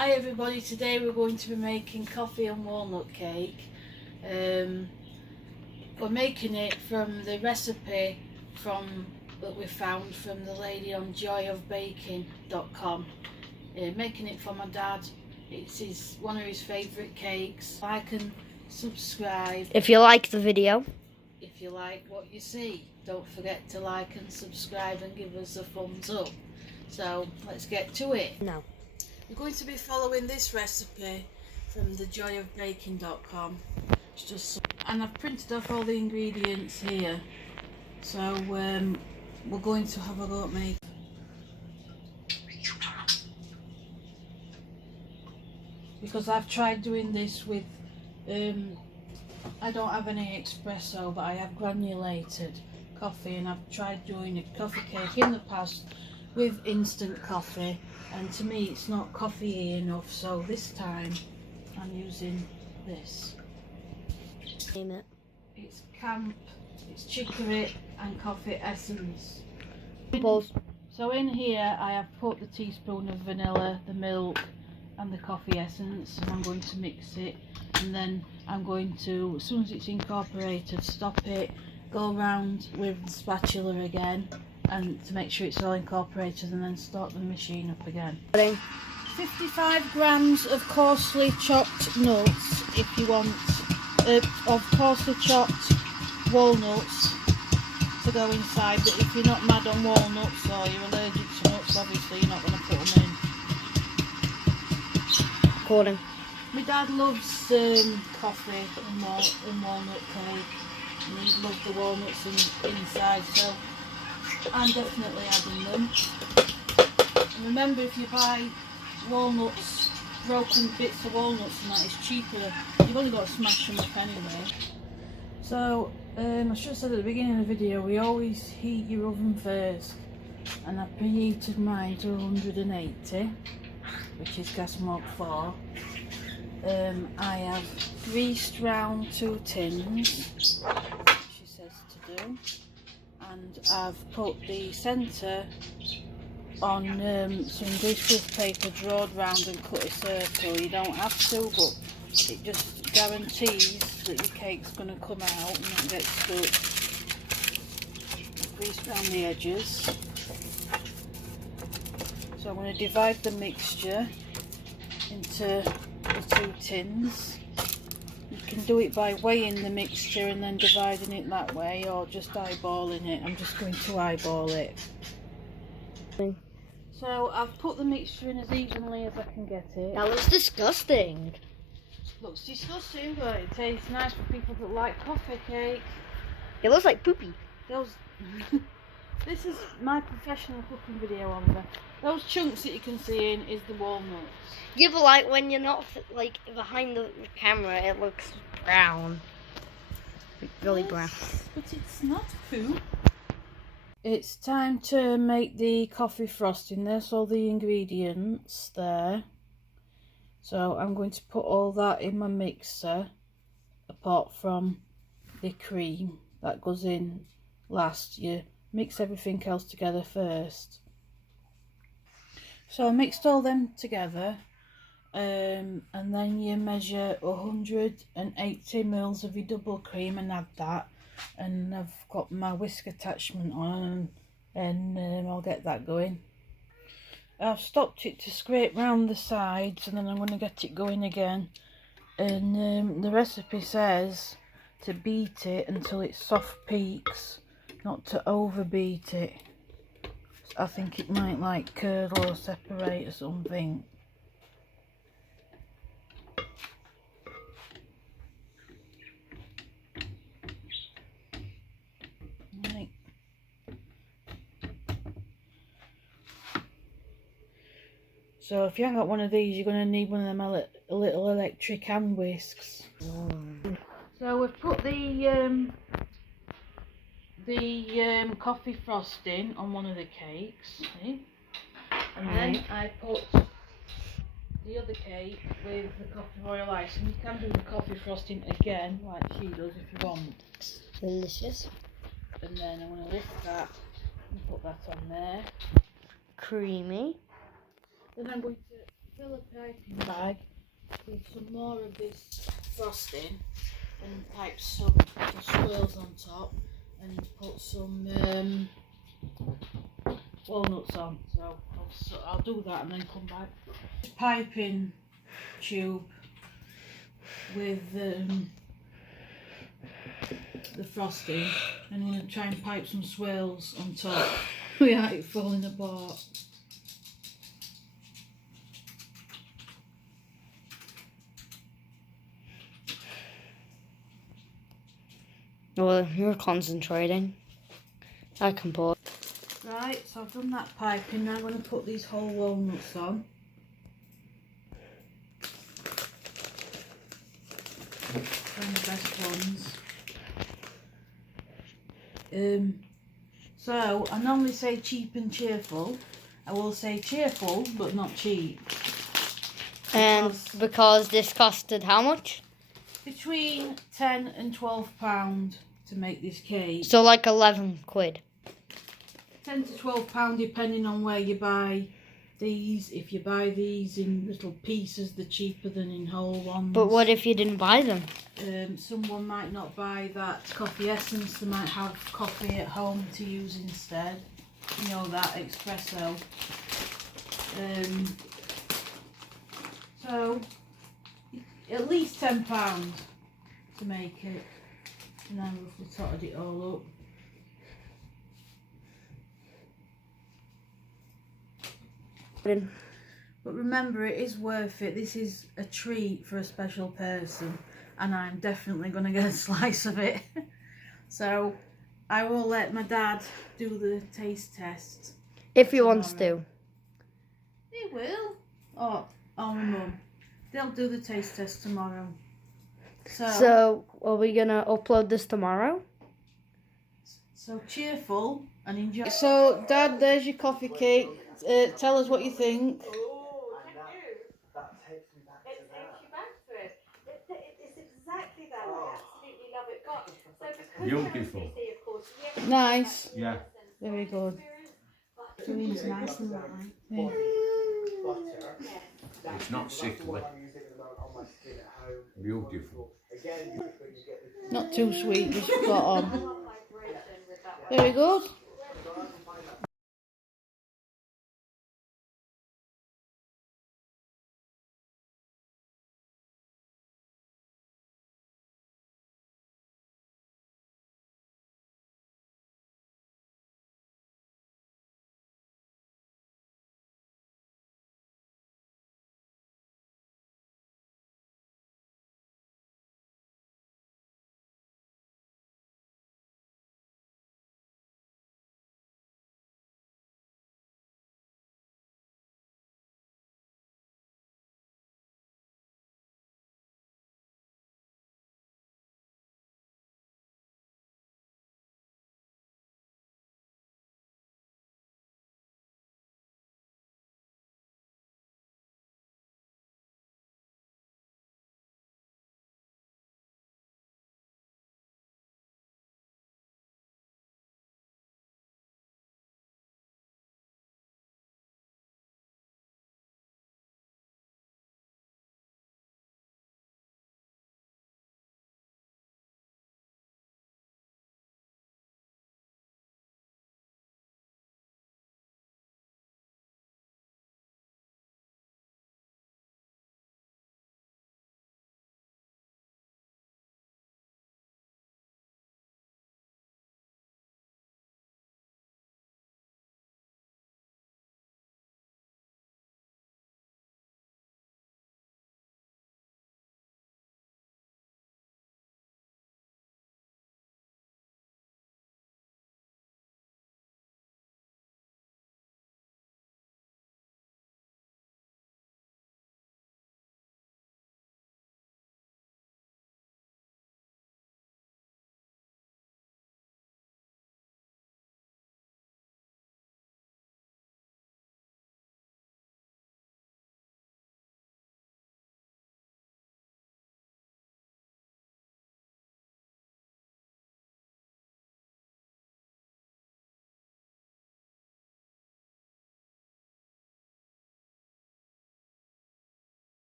Hi everybody, today we're going to be making coffee and walnut cake. We're making it from the recipe that we found from the lady on joyofbaking.com. Making it for my dad. It's one of his favourite cakes. Like and subscribe. If you like the video. If you like what you see, don't forget to like and subscribe and give us a thumbs up. So let's get to it. No. We're going to be following this recipe from the joyofbaking.com. It's just, and I've printed off all the ingredients here. So we're going to have a go at making. Because I've tried doing this with, I don't have any espresso, but I have granulated coffee, and I've tried doing a coffee cake in the past with instant coffee, and to me it's not coffee enough, so this time I'm using this. Name it. It's Camp, it's chicory and coffee essence. Both. So in here I have put the teaspoon of vanilla, the milk and the coffee essence, and I'm going to mix it, and then I'm going to, as soon as it's incorporated, stop it, go around with the spatula again and to make sure it's all incorporated, and then start the machine up again. 55 grams of coarsely chopped nuts, if you want, of coarsely chopped walnuts to go inside, but if you're not mad on walnuts or you're allergic to nuts, obviously you're not going to put them in. Recording. My dad loves coffee and walnut cake, and he loves the walnuts inside, so I'm definitely adding them. And remember, if you buy walnuts, broken bits of walnuts, and that is cheaper, you've only got to smash them up anyway. So I should have said at the beginning of the video, we always heat your oven first, and I preheated mine to 180, which is gas mode 4. I have greased round 2 tins, she says to do, and I've put the centre on some greaseproof paper, drawed round and cut a circle. You don't have to, but it just guarantees that your cake's going to come out and not get stuck. Grease around the edges. So I'm going to divide the mixture into the 2 tins. You can do it by weighing the mixture and then dividing it that way, or just eyeballing it. I'm just going to eyeball it. So I've put the mixture in as evenly as I can get it. That looks disgusting. Looks disgusting, but it tastes nice for people that like coffee cake. It looks like poopy. This is my professional cooking video, Oliver. Those chunks that you can see in is the walnuts. Yeah, but like when you're not like behind the camera, it looks brown. Like, really brown. But it's not poo. It's time to make the coffee frosting. There's all the ingredients there. So I'm going to put all that in my mixer, apart from the cream that goes in last. You mix everything else together first. So I mixed all them together, and then you measure 180 mils of your double cream and add that. And I've got my whisk attachment on, and I'll get that going. I've stopped it to scrape round the sides, and then I'm going to get it going again. And the recipe says to beat it until it's soft peaks, not to overbeat it. I think it might like curdle or separate or something. Right. So if you haven't got one of these, you're going to need one of them little electric hand whisks. So we've put the coffee frosting on one of the cakes, see? And then I put the other cake with the coffee royal ice, and you can do the coffee frosting again like she does if you want. Delicious. And then I'm going to lift that and put that on there. Creamy. Then I'm going to fill a piping bag with some more of this frosting and pipe some swirls on top and put some walnuts on. So I'll do that and then come back. Piping tube with the frosting, and I'm going to try and pipe some swirls on top without it falling apart. Well, you're concentrating. I can pause. Right, so I've done that piping. Now I'm going to put these whole walnuts on. And the best ones. So I normally say cheap and cheerful. I will say cheerful but not cheap. And because this costed how much? Between £10 and £12 to make this cake. So like 11 quid. £10 to £12 depending on where you buy these. If you buy these in little pieces, they're cheaper than in whole ones. But what if you didn't buy them? Someone might not buy that coffee essence. They might have coffee at home to use instead. You know, that espresso. So at least £10 to make it. And then we've totted it all up. But remember, it is worth it. This is a treat for a special person, and I'm definitely going to get a slice of it. So I will let my dad do the taste test. If he wants to. He will. Or my mum. They'll do the taste test tomorrow. So are we going to upload this tomorrow? So cheerful and enjoy. So Dad, there's your coffee cake. Tell us what you think. Oh, thank you. That takes me back to that. It takes you back to it. It's exactly that. I absolutely love it. So Beautiful. of course, yes, Nice. Yeah. Very good. It's nice and light. Yeah. It's not sickly. Beautiful. Not too sweet, just spot on. Very good.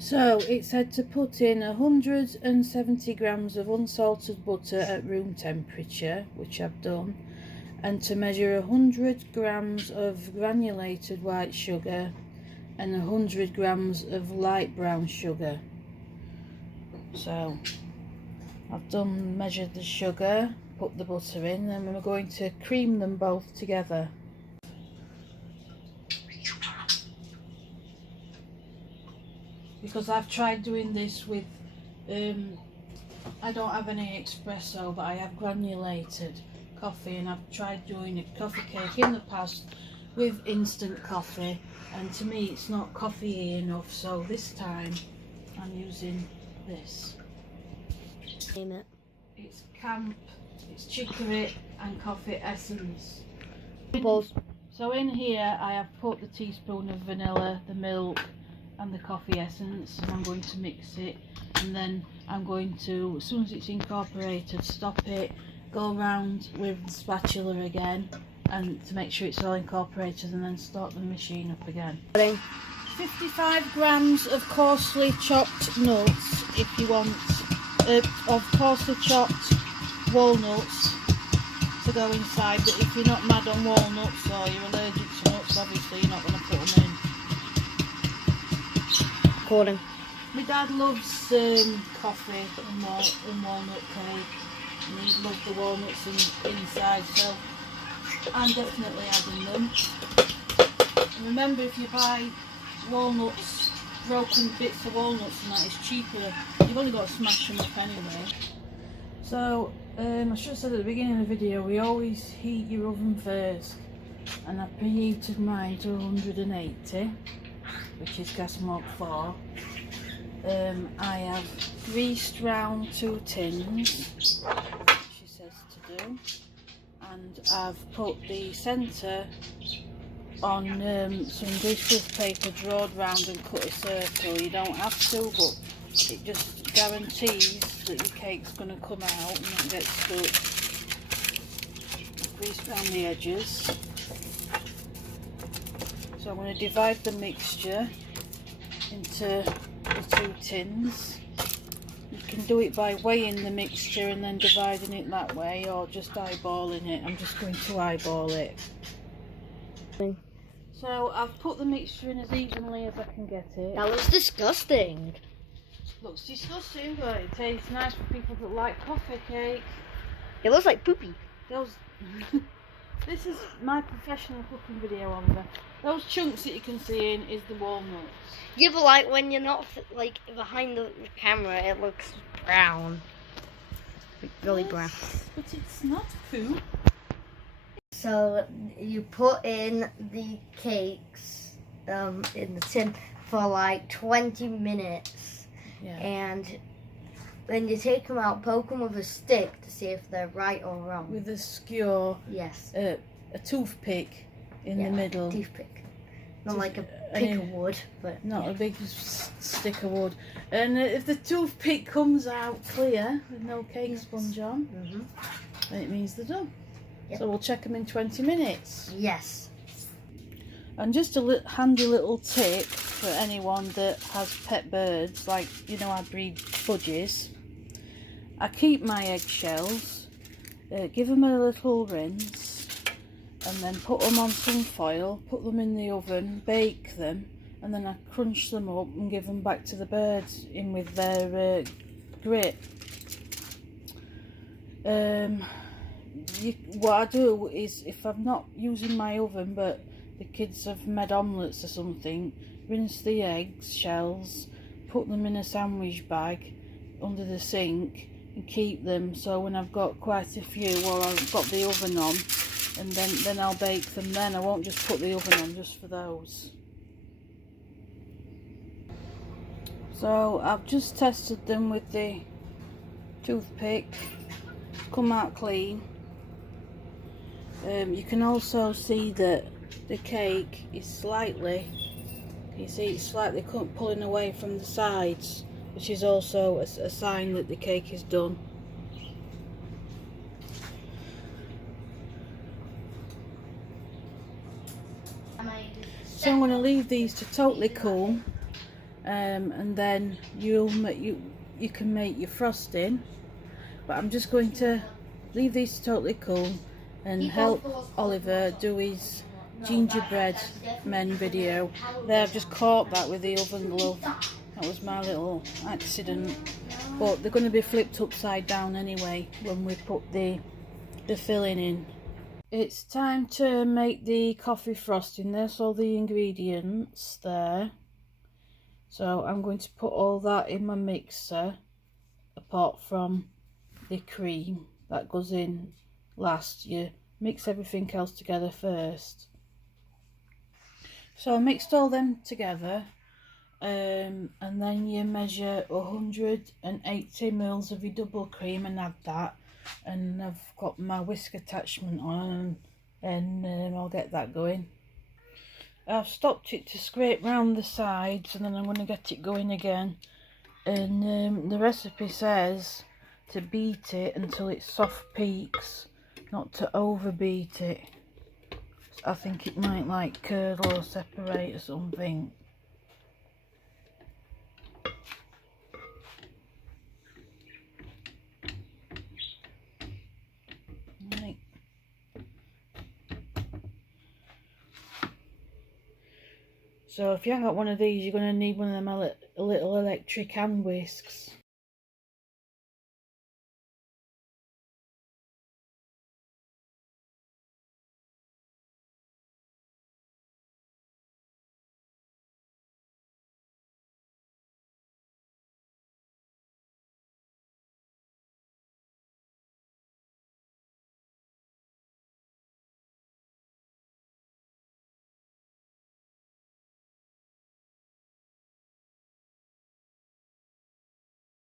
So it said to put in 170 grams of unsalted butter at room temperature, which I've done, and to measure 100 grams of granulated white sugar and 100 grams of light brown sugar. So I've measured the sugar, put the butter in, and we're going to cream them both together. Because I've tried doing this with, I don't have any espresso, but I have granulated coffee, and I've tried doing a coffee cake in the past with instant coffee, and to me it's not coffee enough, so this time I'm using this. Name it. It's Camp, it's chicory and coffee essence. Both. So in here I have put the teaspoon of vanilla, the milk and the coffee essence, and I'm going to mix it, and then I'm going to, as soon as it's incorporated, stop it, go around with the spatula again and to make sure it's all incorporated, and then start the machine up again. 55 grams of coarsely chopped nuts, if you want, of coarsely chopped walnuts to go inside, but if you're not mad on walnuts or you're allergic to nuts, obviously you're not going to put them in. Recording. My dad loves coffee and walnut cake, and he loves the walnuts inside, so I'm definitely adding them. And remember, if you buy walnuts, broken bits of walnuts, and that is cheaper, you've only got to smash them up anyway. So I should have said at the beginning of the video, we always heat your oven first, and I've preheated mine to 180, which is gas mode 4. I have greased round 2 tins, she says to do, and I've put the centre on some greaseproof paper, drawed round and cut a circle. You don't have to, but it just guarantees that your cake's going to come out and not get stuck. Grease around the edges. So I'm going to divide the mixture into the 2 tins. You can do it by weighing the mixture and then dividing it that way, or just eyeballing it. I'm just going to eyeball it. So I've put the mixture in as evenly as I can get it. That looks disgusting. Looks disgusting, but it tastes nice for people that like coffee cake. It looks like poopy. This is my professional cooking video, Oliver. Those chunks that you can see in is the walnuts. Yeah, but like when you're not like behind the camera, it looks brown. Like really brown. But it's not poo. So you put in the cakes in the tin for like 20 minutes. Yeah. And then you take them out, poke them with a stick to see if they're right or wrong. With a skewer. Yes. A toothpick in the middle. Toothpick. Not like a pick of wood, but not a big stick of wood. And if the toothpick comes out clear with no cake sponge on, then it means they're done. Yep. So we'll check them in 20 minutes. Yes. And just a handy little tip for anyone that has pet birds, like, you know, I breed budgies. I keep my eggshells, give them a little rinse, and then put them on some foil, put them in the oven, bake them, and then I crunch them up and give them back to the birds in with their grit. What I do is, if I'm not using my oven but the kids have made omelettes or something, rinse the eggs shells, put them in a sandwich bag under the sink and keep them, so when I've got quite a few, or I've got the oven on, and then I'll bake them then. I won't just put the oven on just for those. So I've just tested them with the toothpick, come out clean. You can also see that the cake is slightly, you see it's slightly pulling away from the sides, which is also a sign that the cake is done. So I'm going to leave these to totally cool, and then you can make your frosting. But I'm just going to leave these totally cool and help Oliver do his gingerbread men video. There, I've just caught that with the oven glove. That was my little accident. But they're going to be flipped upside down anyway when we put the filling in. It's time to make the coffee frosting. There's all the ingredients there. So I'm going to put all that in my mixer, apart from the cream that goes in last. You mix everything else together first. So I mixed all them together, and then you measure 180 mils of your double cream and add that. And I've got my whisk attachment on, and I'll get that going. I've stopped it to scrape round the sides, and then I'm going to get it going again. And the recipe says to beat it until it's soft peaks, not to overbeat it. I think it might like curdle or separate or something. Right. So if you haven't got one of these, you're going to need one of them little electric hand whisks.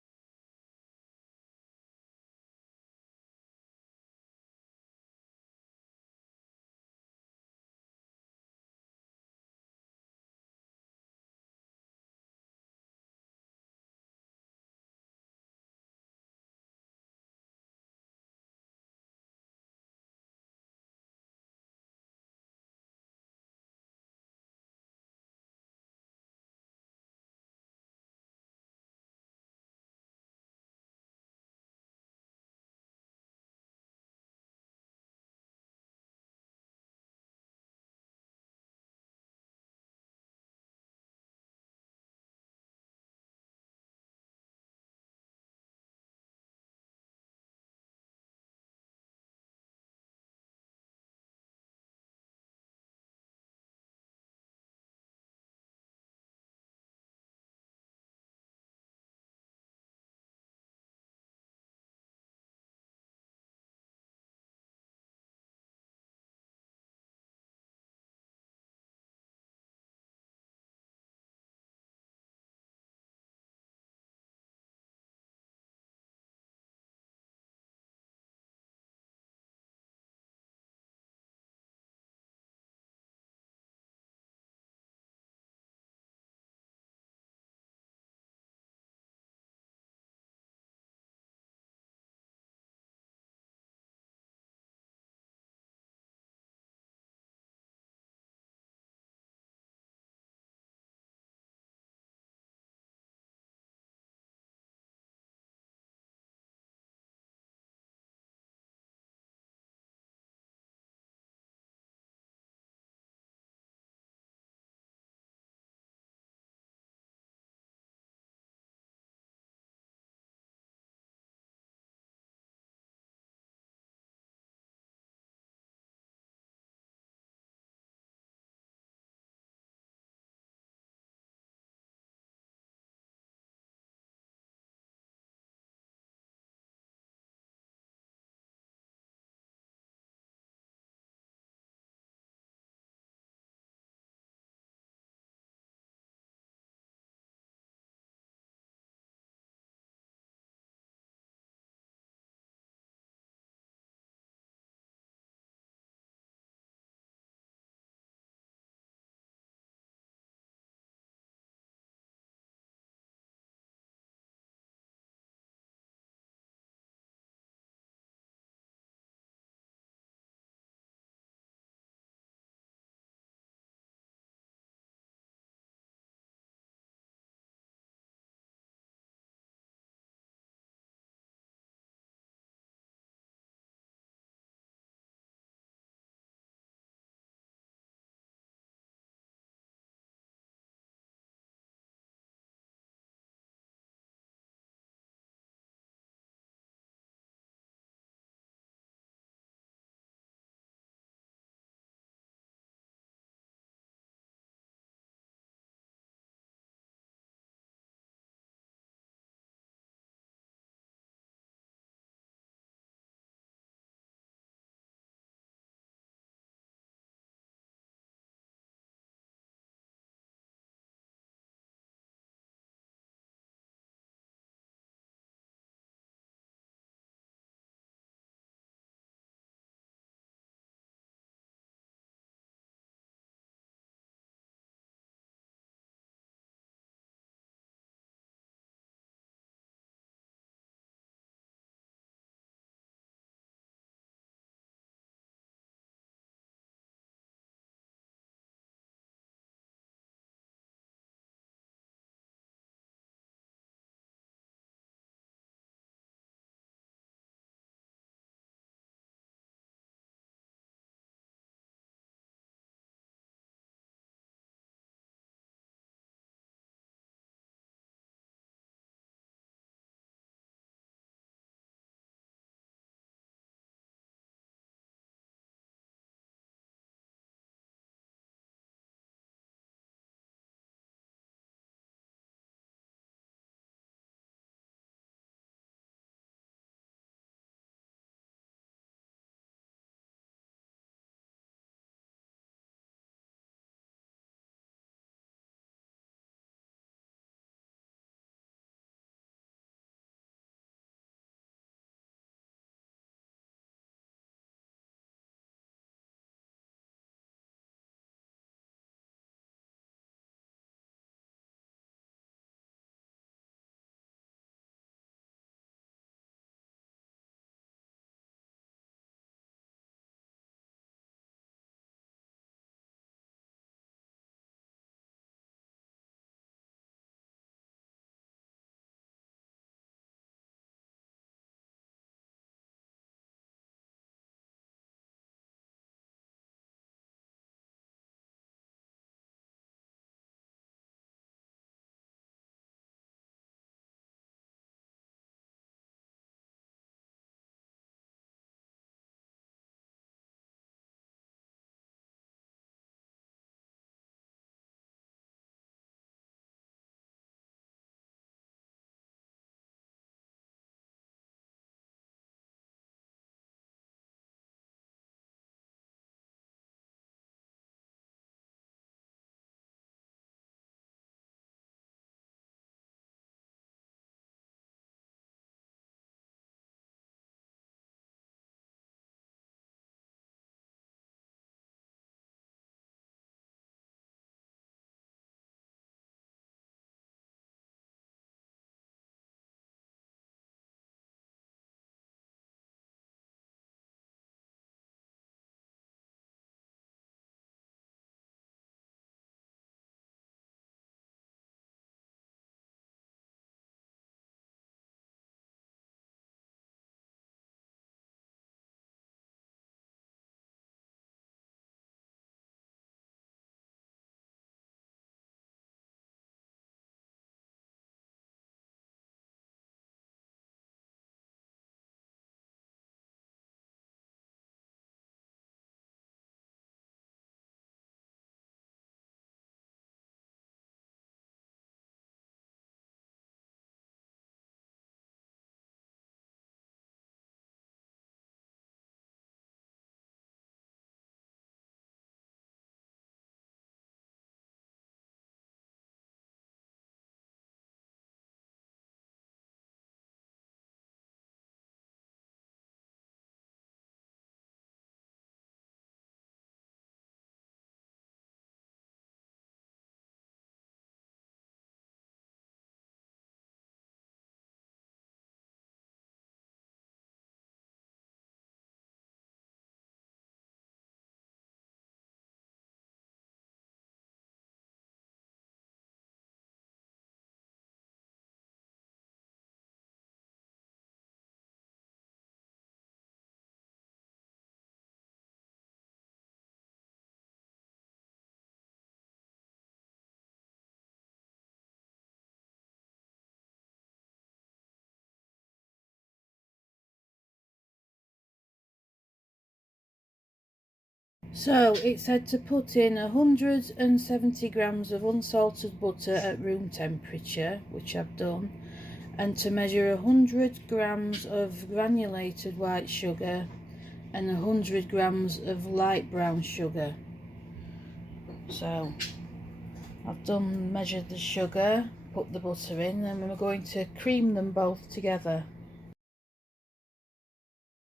So it said to put in 170 grams of unsalted butter at room temperature, which I've done, and to measure 100 grams of granulated white sugar and 100 grams of light brown sugar. So I've measured the sugar, put the butter in, and we're going to cream them both together.